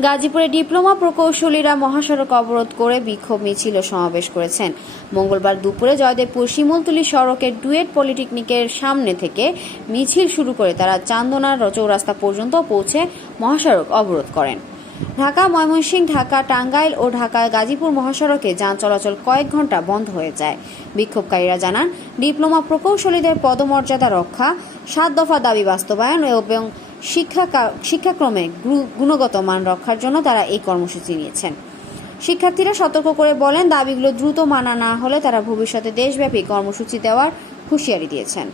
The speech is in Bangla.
গাজীপুরে ডিপ্লোমা প্রকৌশলীরা মহাসড়ক অবরোধ করে বিক্ষোভ মিছিল সমাবেশ করেছেন। মঙ্গলবার দুপুরে জয়দেবপুর শিমুলতলি সড়কের ডুয়েট পলিটেকনিকের সামনে থেকে মিছিল শুরু করে তারা চান্দনা চৌরাস্তা পর্যন্ত পৌঁছে মহাসড়ক অবরোধ করেন। ঢাকা, ময়মনসিংহ, ঢাকা, টাঙ্গাইল ও ঢাকা, গাজীপুর মহাসড়কে যান চলাচল কয়েক ঘণ্টা বন্ধ হয়ে যায়। বিক্ষোভকারীরা জানান, ডিপ্লোমা প্রকৌশলীদের পদমর্যাদা রক্ষা, সাত দফা দাবি বাস্তবায়ন এবং শিক্ষা শিক্ষাক্রমে গুণগত মান রক্ষার জন্য তারা এই কর্মসূচি নিয়েছেন। শিক্ষার্থীরা সতর্ক করে বলেন, দাবিগুলো দ্রুত মানা না হলে তারা ভবিষ্যতে দেশব্যাপী কর্মসূচি দেওয়ার হুঁশিয়ারি দিয়েছেন।